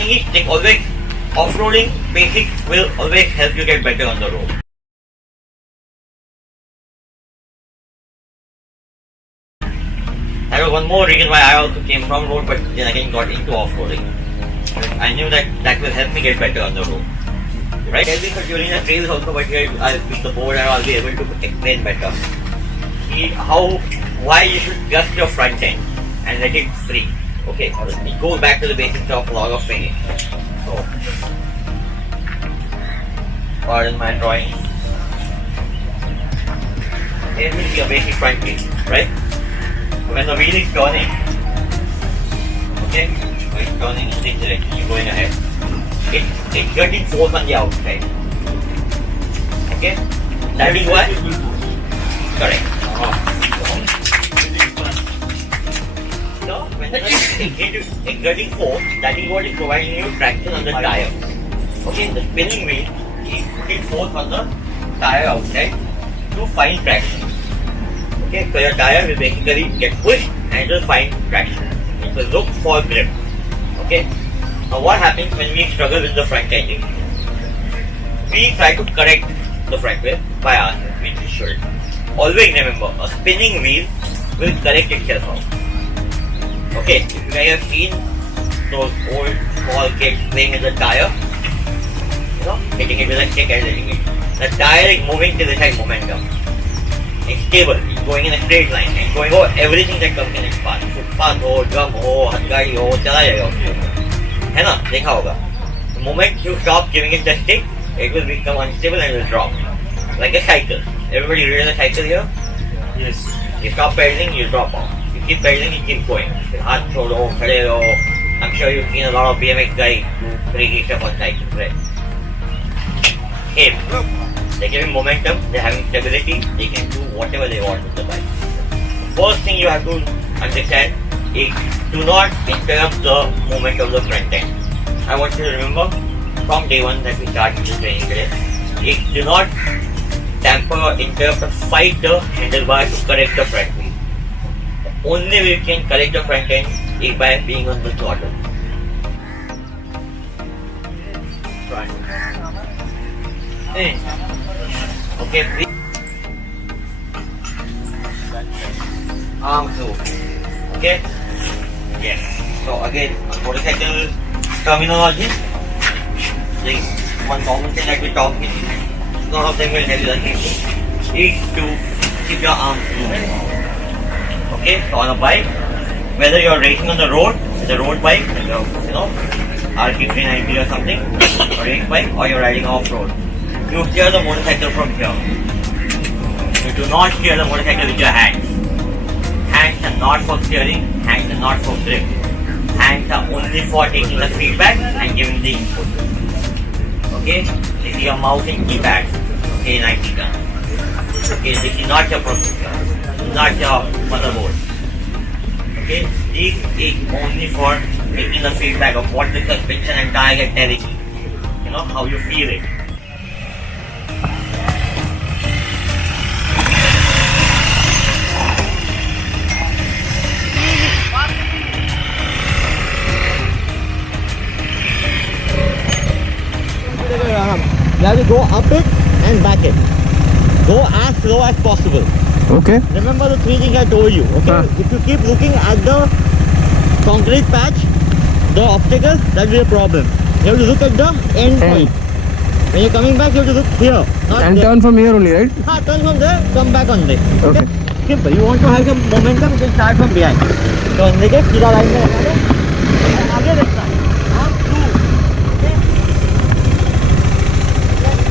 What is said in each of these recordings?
thing is, like always, off-roading basics will always help you get better on the road. There was one more reason why I also came from road, but then again got into off-roading. I knew that will help me get better on the road. Right? I'll be during the trails also, but here I'll be the board and I'll be able to explain better. See why you should adjust your front end and let it free. Okay, it goes back to the basics of log of training. So, pardon my drawing. Here will be a basic front wheel, right? When the wheel is turning, okay, when it's turning in this direction, you're going ahead. It's getting force on the outside. Okay, that is why. Correct. So when the exerting force, that is what is providing you traction on the tire. Okay, the spinning wheel is putting force on the tire outside to find traction. Okay, so your tire will basically get pushed and it will find traction. It will look for grip. Okay, now what happens when we struggle with the front end? We try to correct the front wheel by ourselves, which we should. Always remember, a spinning wheel will correct itself out. Okay, if you guys have seen those old small kids playing with the tire, you know, hitting it with a stick and hitting it. The tire is moving till it has momentum. It's stable, it's going in a straight line and going over everything that comes in its path. Footpath हो, drum हो, हथगाड़ी हो, चला जाएगा, है ना? देखा होगा. The moment you stop giving it the stick, it will become unstable and will drop. Like a cycle. Everybody ridden a cycle here? Yes. You stop pedaling, you drop off. You keep pedaling, you keep going. हाथ छोड़ो, खड़े रहो. I'm sure you've seen a lot of BMX guys do crazy stuff on cycles, right? Hey, they're giving momentum, they're having stability, they can do whatever they want with the bike. First thing you have to understand is do not interrupt the movement of the front end. I want you to remember from day one that we started this training today, is do not tamper or interrupt or fight the handlebar to correct the front wheel. The only way you can correct the front end is by being on the throttle. Hey. Okay, breathe. Arm through. Okay? Yes. So again, motorcycle terminology. Like one common thing that we talk in, none of them will tell you the same thing, is to keep your arms moving. Okay? So on a bike, whether you're racing on the road, with a road bike, like you know, RT390 or something, or race bike, or you're riding off-road, you steer the motorcycle from here. You do not steer the motorcycle with your hands. Hands are not for steering, hands are not for grip. Hands are only for taking the feedback and giving the input. Okay? This is your mouse and keypad. Okay, 90 gun. Okay, this is not your processor. This is not your motherboard. Okay? This is only for taking the feedback of what the suspension and tire are telling you. You know, how you feel it. You have to go up it and back it. Go as slow as possible. Okay. Remember the three things I told you. Okay. If you keep looking at the concrete patch, the obstacle, that will be a problem. You have to look at the end point. When you're coming back, you have to look here. And turn from here only, right? Turn from there, come back on there. Okay. Simple. You want to have some momentum, you can start from behind. So अंदर के सीधा line में लगा दो, आगे देखना है. Arm through. Okay.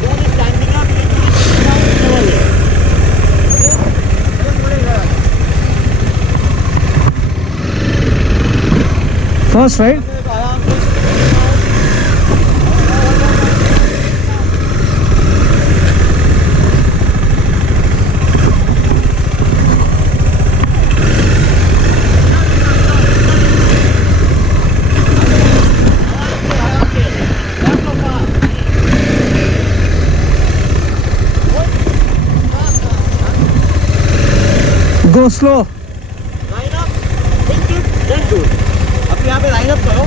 Don't be standing up. Down slowly. Okay. First, right? Go slow. Line up, think it, then do it. अब यहाँ पे line up करो.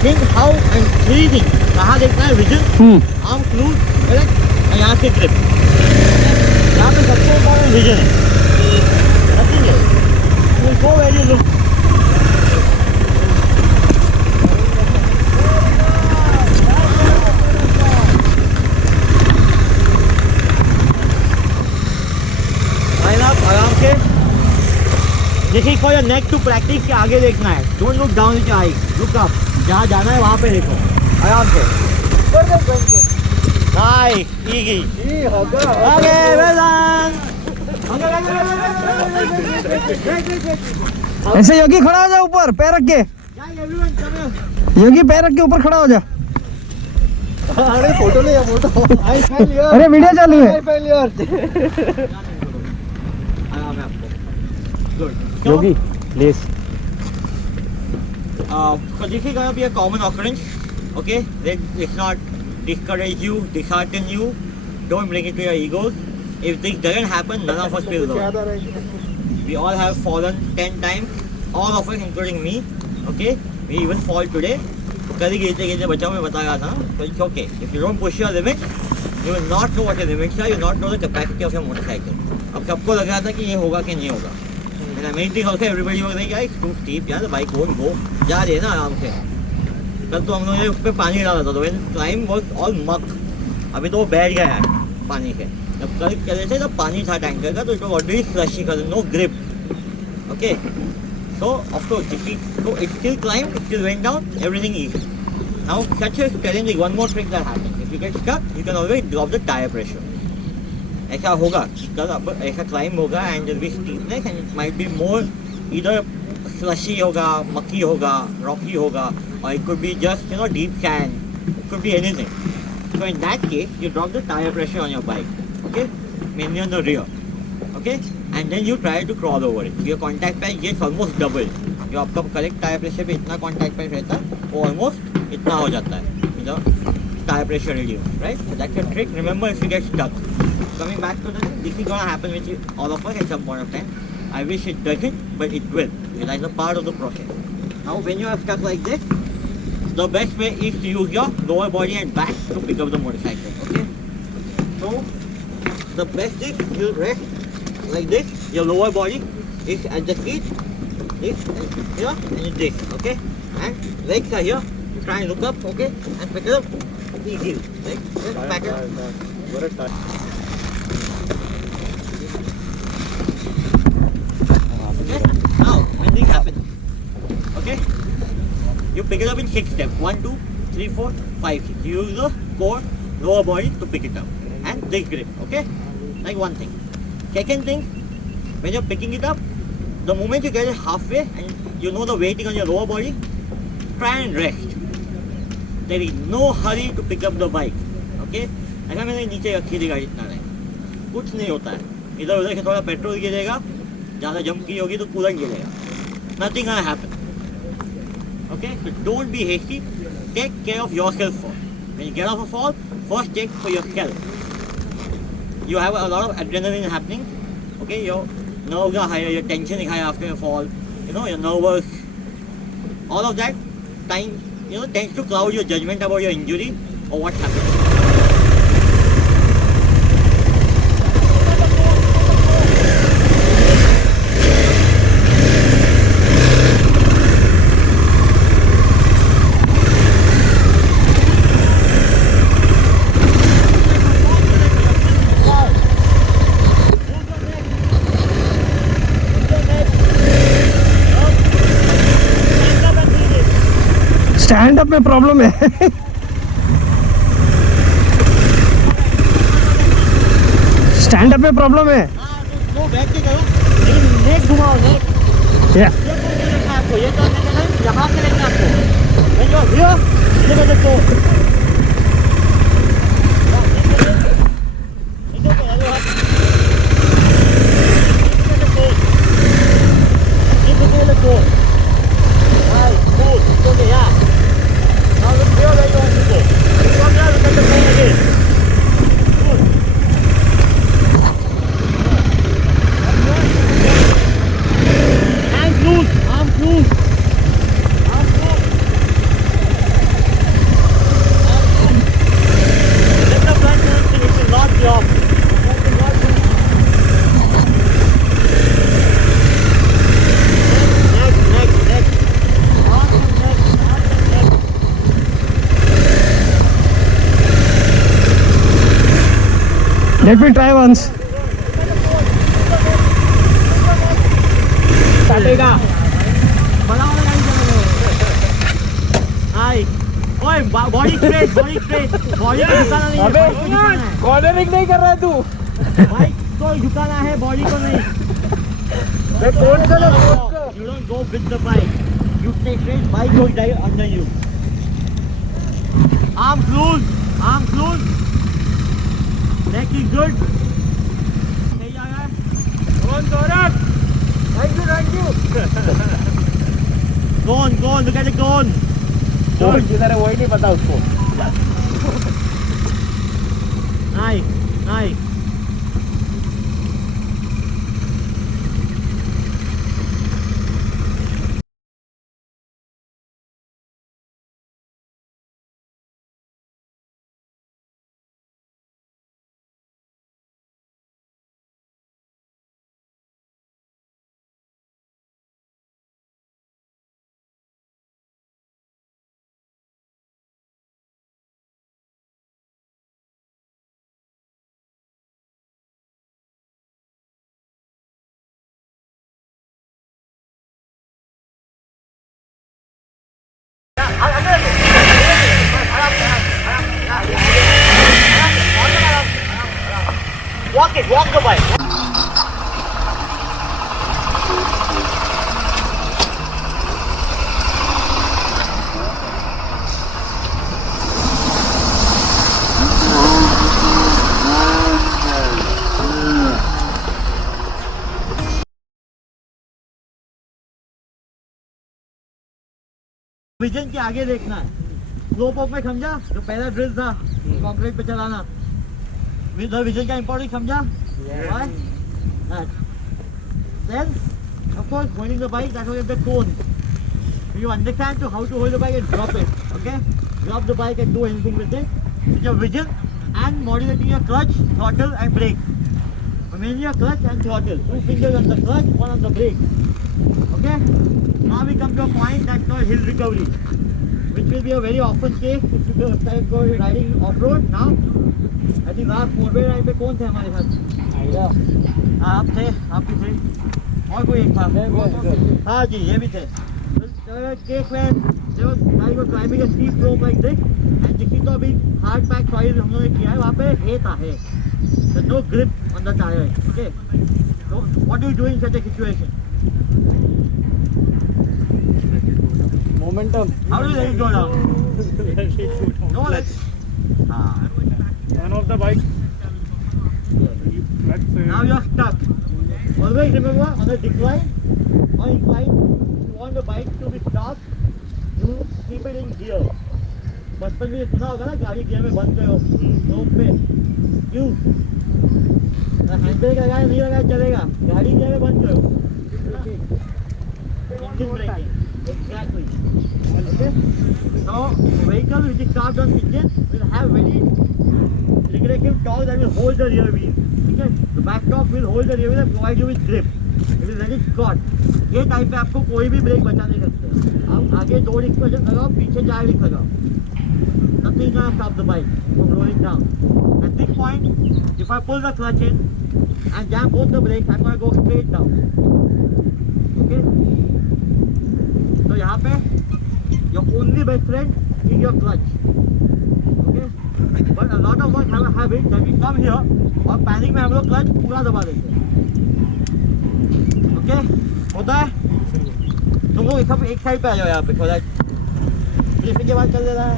think how and three things. कहाँ देखना है vision, arm close, correct, और यहाँ से grip. यहाँ पे सबसे important vision है. Nothing else. You will go where you look. Line up, आराम से. देखिए for your neck to practice के आगे देखना है. Don't look down with your eyes. Look up. जहाँ जाना है वहाँ पे देखो. आराम से. Nice, easy. Okay, well done. ऐसे योगी खड़ा हो जा ऊपर पैर रख के. Everyone, come here. योगी पैर रख के ऊपर खड़ा हो जा. अरे फोटो ले या फोटो आई फेलियर अरे वीडियो चालू है. आई फेलियर आराम है आपको. Good. Yogi please. So this is gonna be a common occurrence. Okay, let's not discourage you, dishearten you. Don't bring it to your egos. If this doesn't happen, none of us will learn. We all have fallen 10 times, all of us, including me. Okay, we even fall today. कभी गिरते गिरते बचाओ मैं बता रहा था. So it's okay. If you don't push your limit, you will not know what your limits are. You will not know the capacity of your motorcycle. अब सबको लग रहा था कि ये होगा कि नहीं होगा. And I made this also. Everybody was like, it's too steep. यार, the bike won't go. जा रहे हैं ना आराम से. कल तो हम लोगों ने उस पर पानी डाला था. तो when climb was all muck. अभी तो वो बैठ गया है पानी से. जब कल चले थे तब पानी था टैंकर का तो it was already slushy because no grip. Okay. So of course, so it still climbed, it still went down, everything easy. Now such a challenging one more trick that happens. If you get stuck, you can always drop the tire pressure. ऐसा होगा, कल अब ऐसा climb होगा and there will be steepness and it might be more either slushy होगा, mucky होगा, rocky होगा, or it could be just deep sand. It could be anything. So in that case, you drop the tire pressure on your bike. Okay, mainly on the rear. Okay, and then you try to crawl over it. Your contact patch gets almost double. जो आपका correct tyre pressure पे इतना contact patch रहता है वो almost इतना हो जाता है. Tire pressure reduce, right? So that's a trick. Remember, if you get stuck. Coming back to this is gonna happen with all of us at some point of time. I wish it doesn't, but it will. It's a part of the process. Now, when you are stuck like this, the best way is to use your lower body and back to pick up the motorcycle. Okay? So, the best is you rest like this. Your lower body is at the seat. This here and this. Okay? And legs are here. You try and look up. Okay? And pick it up. Easy. Right? Just back it up. Okay? Now, when this happens, okay? You pick it up in 6 steps. 1, 2, 3, 4, 5, 6. You use the core lower body to pick it up. And this grip, okay? Like one thing. Second thing, when you're picking it up, the moment you get it halfway and you know the weighting on your lower body, try and rest. There is no hurry to pick up the bike. Okay? ऐसा मैंने नीचे रखी थी गाड़ी इतना नहीं. कुछ नहीं होता है. इधर उधर से थोड़ा पेट्रोल गिरेगा, ज़्यादा जंप की होगी तो कूलेंट गिरेगा. Nothing gonna happen. Okay? So don't be hasty. Take care of yourself first. When you get off a fall, first check for yourself. You have a lot of adrenaline happening. Okay? Your nerves are higher, your tension is higher after a fall. You're nervous. All of that tends to cloud your judgment about your injury or what happened. Stand up में problem है. Stand up में problem है. वो बैठ के करो, लेकिन नेक घुमाओ नेक. या आपको ये तो यहाँ से लेना आपको. When you are here, look at the toe. Let me try once. काटेगा बड़ा वाला गाड़ी चलाएंगे हाय ओए बॉडी स्ट्रेट बॉडी को झुकाना नहीं है body को झुकाना है कॉर्नरिंग नहीं कर रहा है तू बाइक को झुकाना है बॉडी को नहीं you don't go with the bike you stay straight bike will drive under you arms loose neck is good सही जा रहा है thank you Gone, look at the gone. किधर है वही नहीं पता उसको Nice. Walk the bike. Vision के आगे देखना है स्लो पॉक में समझा जो पहला ड्रिल था कंक्रीट पे चलाना विजन का इंपॉर्टेंट समझा then of course holding the bike that will be the cone you understand to how to hold the bike and drop it okay drop the bike and do anything with it with your vision and modulating your clutch throttle and brake mainly your clutch and throttle 2 fingers on the clutch 1 on the brake okay now we come to a point that's called hill recovery which will be a very often case if you go riding off-road now I think last 4-way ride पे कौन थे हमारे साथ आप थे आप भी थे और कोई एक था हाँ जी ये भी थे case when guy was climbing a steep slope like this and जिसकी तो अभी hard pack soil हम लोगों ने किया है वहाँ पे hay था hay there's no grip on the tire okay so what do you do in such a situation momentum how do you let it go down no let's One of the bike. now you're stuck always remember on the decline or incline you want the bike to be stopped you keep it in gear बचपन में सुना होगा ना गाड़ी gear में बंद करो road पे क्यों हैंडल लगाया नहीं लगाया चलेगा गाड़ी गियर में बंद करो engine braking exactly okay so vehicle which is stopped on engine will have very regulative torque that will hold the rear wheel okay the back torque will hold the rear wheel and provide you with grip it will let it short ये type पे आपको कोई भी break बचा नहीं सकते आप आगे 2 डिस्क लगाओ पीछे 4 डिस्क लगाओ nothing gonna stop the bike from rolling down at this point if I pull the clutch in and jam both the brakes I'm gonna go straight down okay so यहाँ पे your only best friend is your clutch okay but a lot of us have a habit that we come here और panic में हम लोग clutch पूरा दबा देते हैं ओके होता है तुम लोग सब एक साइड पे आ जाओ यहाँ पे थोड़ा ब्रीफिंग के बाद चल दे रहा है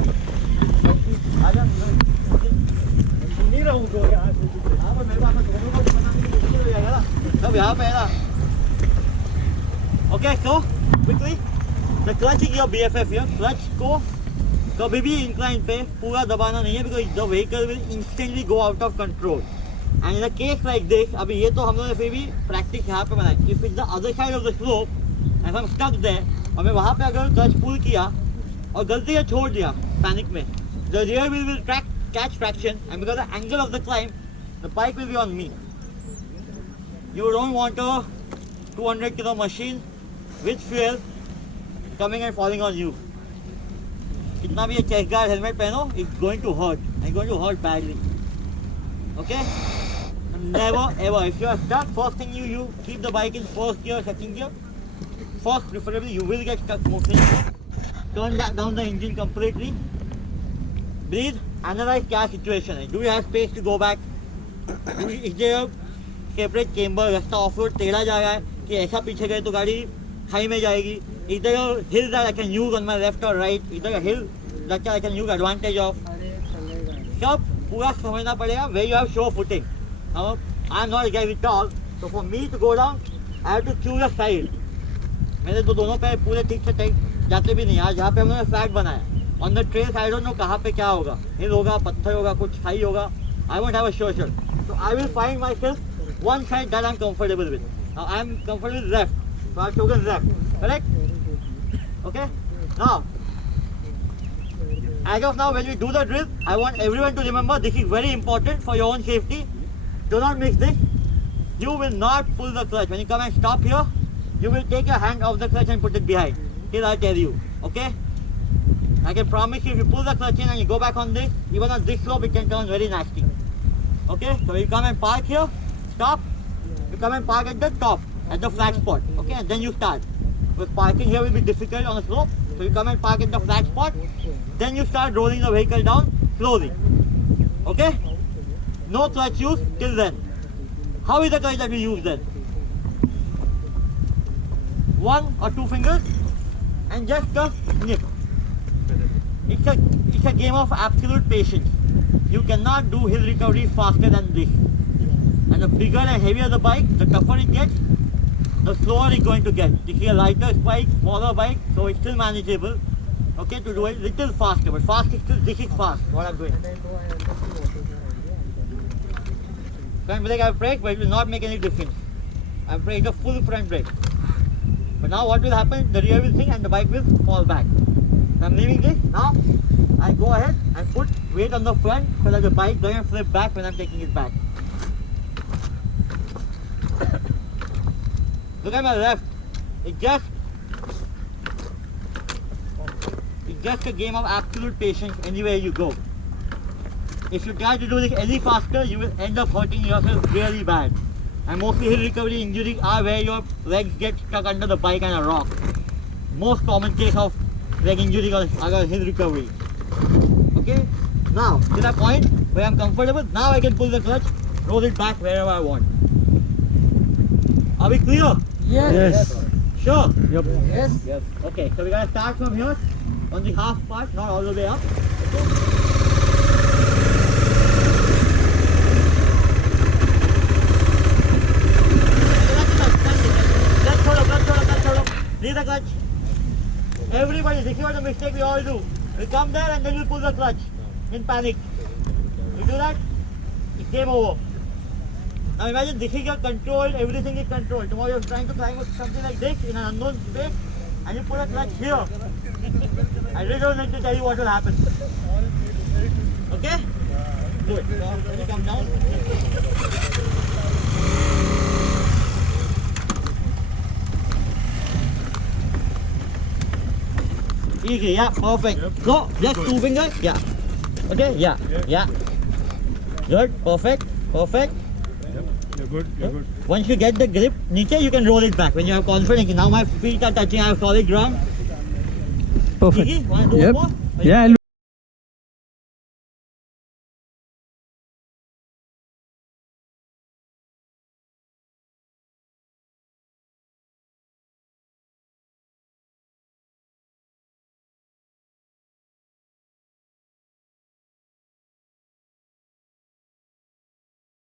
आ जा नहीं रहूँगा यहाँ पर मेरे पास दोनों को मुश्किल हो जाएगा ना सब यहाँ पे है ना okay so quickly the clutch is your BFF here clutch को कभी भी इंक्लाइन पे पूरा दबाना नहीं है because the vehicle will instantly go out of control and in a case like this अभी ये तो हम लोगों ने फिर भी प्रैक्टिस यहाँ पे बनाई if it's the other side of the slope and I am stuck there और मैं वहाँ पे अगर क्लच पुल किया और गलती से छोड़ दिया पैनिक में the rear wheel will catch traction and because the angle of the climb the bike will be on me you don't want a 200 kilo machine with fuel coming and falling on you कितना भी ये chest guard helmet पहनो it's going to hurt and going to hurt badly okay never ever. If you are stuck, first thing you keep the bike in first gear, second gear. First, preferably, you will get stuck mostly. Turn back down the engine completely. Breathe. Analyze क्या situation है. Do you have space to go back? Is there a separate chamber? रास्ता of road टेढ़ा जा रहा है कि ऐसा पीछे गए तो गाड़ी खाई में जाएगी. Is there a hill that I can use on my left or right? Is there a hill that I can use advantage of? सब पूरा समझना पड़ेगा. Where you have sure footing. Now, I'm not very tall, so for me to go down, I have to choose a side. मेरे तो दोनों पैर पूरे ठीक से जाते भी नहीं. आज जहाँ पे हम लोगों ने फ्लैट बनाया, on the trail I don't know कहाँ पे क्या होगा. हिल होगा, पत्थर होगा, कुछ खाई होगा. I won't have a sure shot. So I will find myself one side that I'm comfortable with. Now I'm comfortable with left, so I've chosen left. Correct? Okay? Now, as of now, when we do the drill, I want everyone to remember this is very important for your own safety. Do not miss this. You will not pull the clutch. When you come and stop here, you will take your hand off the clutch and put it behind. Till I tell you. Okay? I can promise you, if you pull the clutch in and you go back on this, even on this slope, it can turn very nasty. Okay? So you come and park here, stop. You come and park at the top, at the flat spot. Okay? And then you start. Because parking here will be difficult on a slope. So you come and park at the flat spot. Then you start rolling the vehicle down slowly. Okay? No clutch use till then. How is the clutch that we use then? 1 or 2 fingers and just a snip. It's a game of absolute patience. You cannot do hill recovery faster than this. And the bigger and heavier the bike, the tougher it gets, the slower it's going to get. This is a lighter bike, smaller bike, so it's still manageable. Okay, to do it little faster, but fast is still, this is fast, what I'm doing. Front brake I have brake, but it will not make any difference. I have braked the full front brake. But now what will happen, the rear will sink and the bike will fall back. So I'm leaving this, now I go ahead and put weight on the front so that the bike doesn't flip back when I'm taking it back. Look at my left, it's just a game of absolute patience anywhere you go. If you try to do this any faster, you will end up hurting yourself really bad. And mostly hill recovery injuries are where your legs get stuck under the bike and a rock. Most common case of leg injury are hill recovery. Okay? Now, to that point where I'm comfortable, now I can pull the clutch, roll it back wherever I want. Are we clear? Yes. Sure? Yep. Yes. Okay, so we're going to start from here on the half part, not all the way up. Okay? Leave the clutch. Everybody, this is what the mistake we all do. We come there and then we pull the clutch in panic. You do that, it's game over. Now imagine this is your control, everything is controlled. Tomorrow you're trying to climb something like this in an unknown space and you put a clutch here. I really don't need to tell you what will happen. Okay? Do it. So when you come down. Easy, yeah, perfect. Go, just 2 fingers, yeah. Okay, yeah, yeah. Good, perfect, perfect. You're good. You're good. Once you get the grip, niche, you can roll it back. When you have confidence, now my feet are touching, I have solid ground. Perfect. Easy, want to do Yep. one more? Yeah.